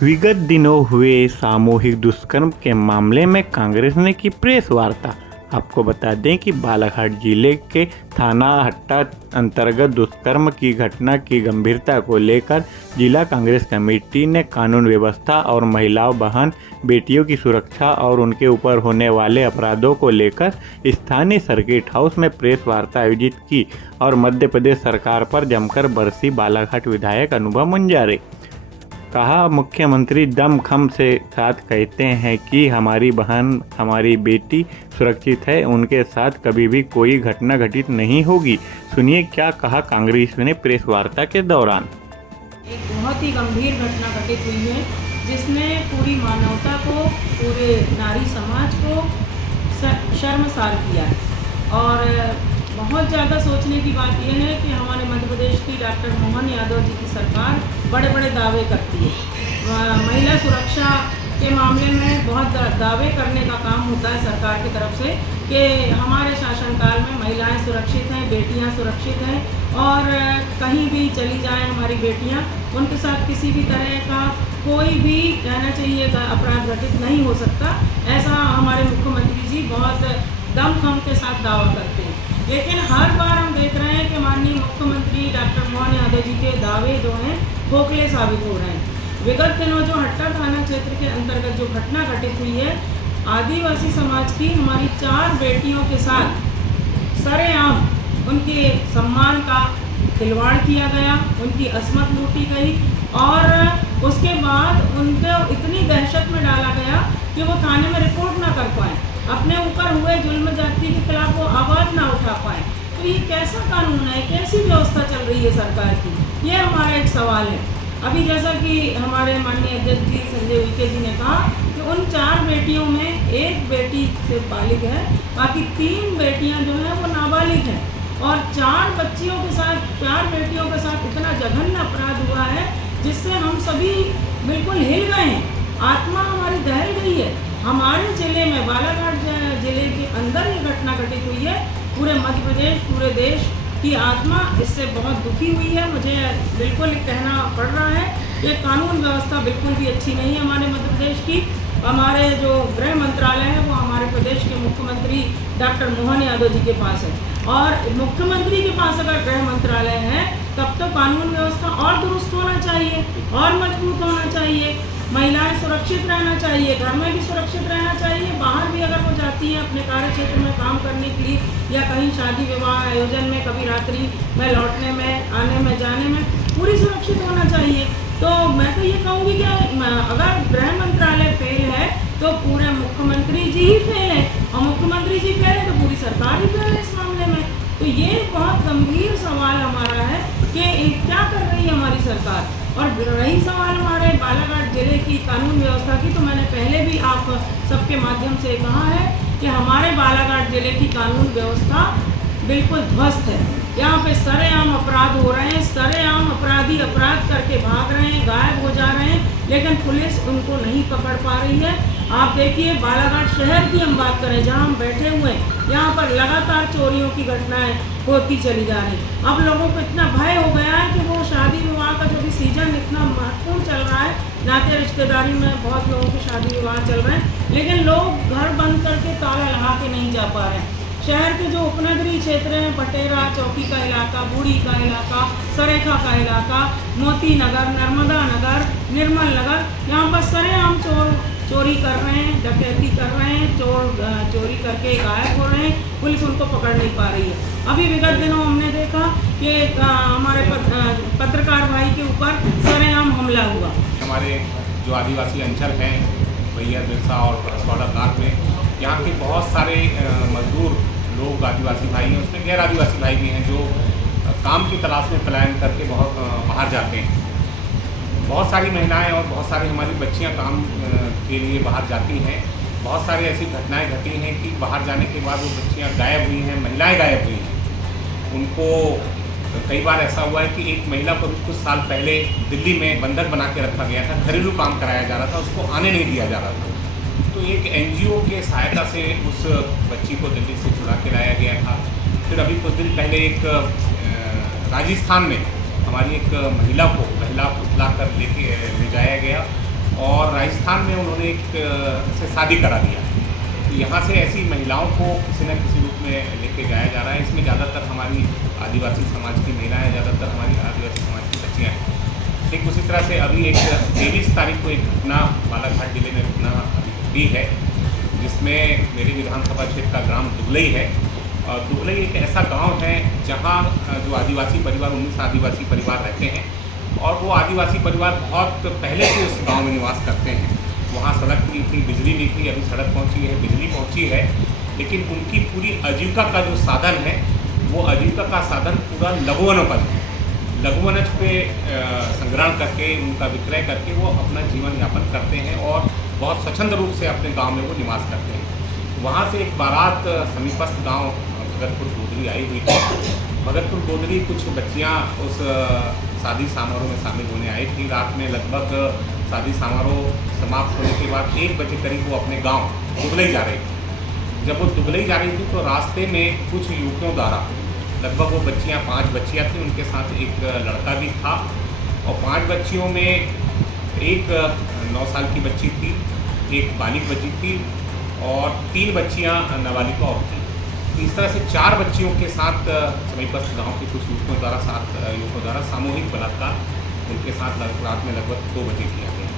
विगत दिनों हुए सामूहिक दुष्कर्म के मामले में कांग्रेस ने की प्रेस वार्ता। आपको बता दें कि बालाघाट जिले के थाना हट्टा अंतर्गत दुष्कर्म की घटना की गंभीरता को लेकर जिला कांग्रेस कमेटी ने कानून व्यवस्था और महिलाओं बहन बेटियों की सुरक्षा और उनके ऊपर होने वाले अपराधों को लेकर स्थानीय सर्किट हाउस में प्रेस वार्ता आयोजित की और मध्य प्रदेश सरकार पर जमकर बरसी बालाघाट विधायक अनुभव मुंजारे। कहा, मुख्यमंत्री दमखम से साथ कहते हैं कि हमारी बहन हमारी बेटी सुरक्षित है, उनके साथ कभी भी कोई घटना घटित नहीं होगी। सुनिए क्या कहा कांग्रेस ने प्रेस वार्ता के दौरान। एक बहुत ही गंभीर घटना घटित हुई है जिसने पूरी मानवता को, पूरे नारी समाज को शर्मसार किया है। और बहुत ज़्यादा सोचने की बात यह है कि हमारे मध्य प्रदेश की डॉक्टर मोहन यादव जी की सरकार बड़े बड़े दावे करती है। महिला सुरक्षा के मामले में बहुत दावे करने का काम होता है सरकार की तरफ से कि हमारे शासनकाल में महिलाएं सुरक्षित हैं, बेटियां सुरक्षित हैं और कहीं भी चली जाएं हमारी बेटियां, उनके साथ किसी भी तरह का कोई भी कहना चाहिए अपराध घटित नहीं हो सकता। ऐसा हमारे मुख्यमंत्री जी बहुत दमखम के साथ दावा करते हैं। लेकिन हर बार हम देख रहे हैं कि माननीय मुख्यमंत्री डॉक्टर मोहन यादव जी के दावे जो हैं खोखले साबित हो रहे हैं। विगत दिनों जो हट्टा थाना क्षेत्र के अंतर्गत जो घटना घटित हुई है, आदिवासी समाज की हमारी 4 बेटियों के साथ सरेआम उनके सम्मान का खिलवाड़ किया गया, उनकी असमत लूटी गई और उसके बाद उनको इतनी दहशत में डाला गया कि वो थाने में रिपोर्ट ना कर पाए, अपने ऊपर हुए जुल्म जाति के खिलाफ वो आवाज़ ना उठा पाए। तो ये कैसा कानून है, कैसी व्यवस्था चल रही है सरकार की, ये हमारा एक सवाल है। अभी जैसा कि हमारे माननीय अध्यक्ष जी संजय उइके जी ने कहा कि उन 4 बेटियों में एक बेटी से बालिग है, बाकी 3 बेटियां जो हैं वो नाबालिग हैं और 4 बच्चियों के साथ, 4 बेटियों के साथ इतना जघन्य अपराध हुआ है जिससे हम सभी बिल्कुल हिल गए हैं, आत्मा हमारी दहल गई है। हमारे जिले में, बालाघाट जिले के अंदर ये घटना घटित हुई है। पूरे मध्य प्रदेश, पूरे देश की आत्मा इससे बहुत दुखी हुई है। मुझे बिल्कुल कहना पड़ रहा है कि कानून व्यवस्था बिल्कुल भी अच्छी नहीं है हमारे मध्य प्रदेश की। हमारे जो गृह मंत्रालय है वो हमारे प्रदेश के मुख्यमंत्री डॉक्टर मोहन यादव जी के पास है और मुख्यमंत्री के पास अगर गृह मंत्रालय है तब तो कानून व्यवस्था और दुरुस्त होना चाहिए और मजबूत होना चाहिए। महिलाएं सुरक्षित रहना चाहिए, घर में भी सुरक्षित रहना चाहिए, बाहर भी अगर वो जाती हैं अपने कार्य क्षेत्र में काम करने के लिए या कहीं शादी विवाह आयोजन में, कभी रात्रि में लौटने में, आने में, जाने में पूरी सुरक्षित होना चाहिए। तो मैं तो ये कहूँगी कि अगर गृह मंत्रालय फेल है तो पूरे मुख्यमंत्री जी ही फेल है और मुख्यमंत्री जी फेल है तो पूरी सरकार ही फेल है इस मामले में। तो ये बहुत गंभीर सवाल हमारा है कि क्या कर रही है हमारी सरकार। और रही सवाल हमारे बालाघाट जिले की कानून व्यवस्था की, तो मैंने पहले भी आप सबके माध्यम से कहा है कि हमारे बालाघाट जिले की कानून व्यवस्था बिल्कुल ध्वस्त है। यहाँ पे सरेआम अपराध हो रहे हैं, सरेआम अपराधी अपराध करके भाग रहे हैं, गायब हो जा रहे हैं, लेकिन पुलिस उनको नहीं पकड़ पा रही है। आप देखिए बालाघाट शहर की हम बात करें, जहाँ हम बैठे हुए हैं, यहाँ पर लगातार चोरियों की घटनाएं होती चली जा रही। अब लोगों को इतना भय हो गया है कि वो शादी विवाह का जो भी सीजन इतना महत्वपूर्ण चल रहा है, नाते रिश्तेदारी में बहुत लोगों के शादी विवाह चल रहे हैं, लेकिन लोग घर बंद करके ताला लगा के नहीं जा पा रहे हैं। शहर के जो उपनगरीय क्षेत्र हैं, पटेरा चौकी का इलाका, बूढ़ी का इलाका, सरेखा का इलाका, मोती नगर, नर्मदा नगर, निर्मल नगर, यहाँ पर सरेआम चोरी कर रहे हैं, डकैती कर रहे हैं, चोरी करके गायब हो रहे हैं, पुलिस उनको पकड़ नहीं पा रही है। अभी विगत दिनों हमने देखा कि हमारे पत्रकार भाई के ऊपर सरेआम हमला हुआ। हमारे जो आदिवासी अंचल हैं, भैया बिरसा और परसवाड़ा घाट में, यहाँ के बहुत सारे मजदूर लोग आदिवासी भाई हैं, उसमें गैर आदिवासी भाई भी हैं जो काम की तलाश में पलायन करके बहुत बाहर जाते हैं। बहुत सारी महिलाएं और बहुत सारी हमारी बच्चियां काम के लिए बाहर जाती हैं। बहुत सारी ऐसी घटनाएं घटी हैं कि बाहर जाने के बाद वो बच्चियां गायब हुई हैं, महिलाएं गायब हुई हैं। उनको कई बार ऐसा हुआ है कि एक महिला को कुछ साल पहले दिल्ली में बंधक बना के रखा गया था, घरेलू काम कराया जा रहा था, उसको आने नहीं दिया जा रहा था। तो एक NGO के सहायता से उस बच्ची को दिल्ली से छुड़ा के लाया गया था। फिर अभी कुछ दिन पहले एक राजस्थान में हमारी एक महिला को पुतला कर ले जाया गया और राजस्थान में उन्होंने एक से शादी करा दिया। तो यहाँ से ऐसी महिलाओं को किसी न किसी रूप में लेके जाया जा रहा है। इसमें ज़्यादातर हमारी आदिवासी समाज की महिलाएं, ज़्यादातर हमारी आदिवासी समाज की बच्चियाँ हैं। ठीक उसी तरह से अभी एक 23 तारीख को एक घटना बालाघाट जिले में घटना हुई है, जिसमें मेरे विधानसभा क्षेत्र का ग्राम दुगलई है। और दुगलई एक ऐसा गांव है जहां जो आदिवासी परिवार 19 आदिवासी परिवार रहते हैं, और वो आदिवासी परिवार बहुत पहले से उस गांव में निवास करते हैं। वहाँ सड़क नहीं थी, बिजली नहीं थी, अभी सड़क पहुँची है, बिजली पहुँची है, लेकिन उनकी पूरी आजीविका का जो साधन है वो आजीविका का साधन पूरा लघु वनोपज है। लघु वनज पे संग्रहण करके, उनका विक्रय करके वो अपना जीवन यापन करते हैं और बहुत स्वच्छंद रूप से अपने गांव में वो निवास करते हैं। वहाँ से एक बारात समीपस्थ गांव भगतपुर गोदरी आई हुई थी। भगतपुर गोदरी कुछ बच्चियाँ उस शादी समारोह में शामिल होने आई थी। रात में लगभग शादी समारोह समाप्त होने के बाद 1 बजे करीब वो अपने गाँव दुगलई जा रही थी। जब वो दुगलई जा रही थी तो रास्ते में कुछ युवकों द्वारा, लगभग वो बच्चियाँ 5 बच्चियाँ थीं, उनके साथ एक लड़का भी था, और 5 बच्चियों में एक 9 साल की बच्ची थी, एक बालिग बच्ची थी और 3 बच्चियाँ नाबालिग और थी। तो इस तरह से 4 बच्चियों के साथ समीपस्थ गांव के कुछ युवकों द्वारा सामूहिक बलात्कार उनके साथ रात में लगभग 2 बजे किया गया।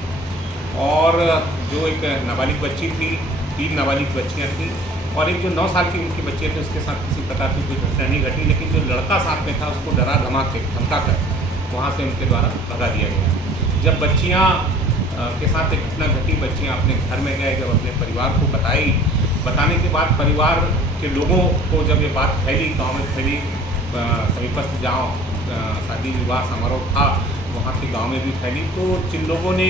और जो एक नाबालिग बच्ची थी, 3 नाबालिग बच्चियाँ थीं और एक जो 9 साल की उनकी बच्चियाँ थी, उसके साथ किसी प्रकार की कोई घटना नहीं घटी, लेकिन जो लड़का साथ में था उसको डरा धमका कर वहाँ से उनके द्वारा भगा दिया गया। जब बच्चियाँ के साथ एक घटना घटी, बच्चियाँ अपने घर में गए, जब अपने परिवार को बताने के बाद परिवार के लोगों को जब ये बात फैली, गांव में फैली, समीपस्थ जहाँ शादी विवाह समारोह था वहाँ के गांव में भी फैली, तो जिन लोगों ने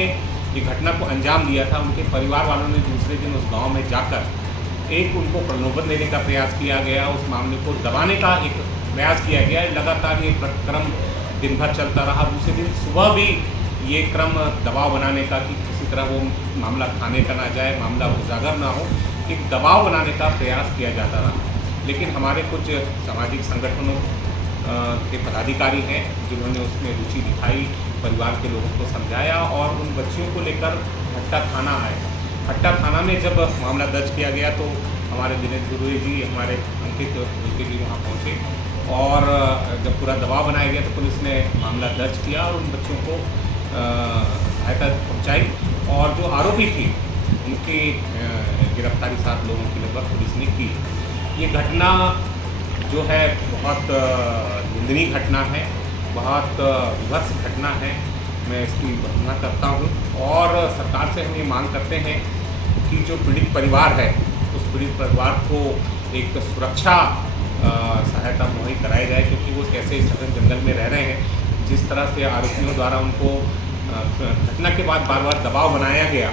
ये घटना को अंजाम दिया था उनके परिवार वालों ने दूसरे दिन उस गांव में जाकर एक उनको प्रलोभन देने का प्रयास किया गया, उस मामले को दबाने का एक प्रयास किया गया। लगातार ये क्रम दिन भर चलता रहा। दूसरे दिन सुबह भी ये क्रम दबाव बनाने का कि किसी तरह वो मामला थाने का ना जाए, मामला उजागर ना हो, एक दबाव बनाने का प्रयास किया जाता रहा। लेकिन हमारे कुछ सामाजिक संगठनों के पदाधिकारी हैं जिन्होंने उसमें रुचि दिखाई, परिवार के लोगों को समझाया और उन बच्चियों को लेकर हट्टा थाना आए। हट्टा थाना में जब मामला दर्ज किया गया तो हमारे दिनेश गुरुए जी, हमारे अंकित गुरुए जी वहाँ पहुँचे और जब पूरा दबाव बनाया गया तो पुलिस ने मामला दर्ज किया और उन बच्चों को सहायता पहुँचाई और जो आरोपी थी उनकी गिरफ्तारी 7 लोगों की लगभग पुलिस ने की। ये घटना जो है बहुत निंदनीय घटना है, बहुत विभत्स घटना है। मैं इसकी वंदना करता हूँ और सरकार से हम ये मांग करते हैं कि जो पीड़ित परिवार है उस पीड़ित परिवार को एक सुरक्षा सहायता मुहैया कराई जाए, क्योंकि वो कैसे सघन जंगल में रह रहे हैं। जिस तरह से आरोपियों द्वारा उनको घटना के बाद बार बार दबाव बनाया गया,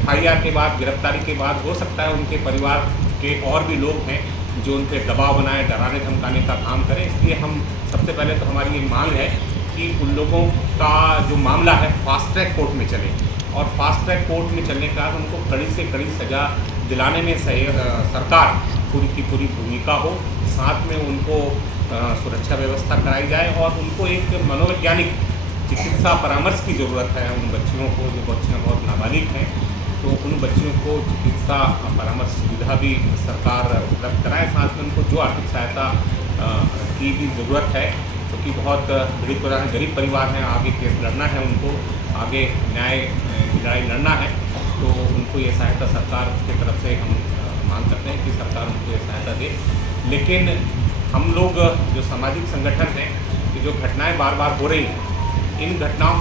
FIR के बाद, गिरफ्तारी के बाद, हो सकता है उनके परिवार के और भी लोग हैं जो उन पर दबाव बनाए, डराने धमकाने का काम करें। इसलिए हम सबसे पहले तो हमारी ये मांग है कि उन लोगों का जो मामला है फास्ट ट्रैक कोर्ट में चले और फास्ट ट्रैक कोर्ट में चलने के बाद उनको कड़ी से कड़ी सज़ा दिलाने में सरकार पूरी की पूरी भूमिका हो। साथ में उनको सुरक्षा व्यवस्था कराई जाए और उनको एक मनोवैज्ञानिक चिकित्सा परामर्श की ज़रूरत है। उन बच्चियों को, जो बच्चियाँ बहुत नाबालिग हैं, तो उन बच्चियों को चिकित्सा परामर्श सुविधा भी सरकार उपलब्ध कराए। साथ में उनको जो आर्थिक सहायता की भी ज़रूरत है, क्योंकि बहुत पीड़ित परिवार हैं, गरीब परिवार हैं, आगे केस लड़ना है, उनको आगे न्याय की लड़ाई लड़ना है, तो उनको ये सहायता सरकार की तरफ से हम मांग करते हैं कि सरकार उनको ये सहायता दे। लेकिन हम लोग जो सामाजिक संगठन हैं, कि जो घटनाएं बार बार हो रही हैं, इन घटनाओं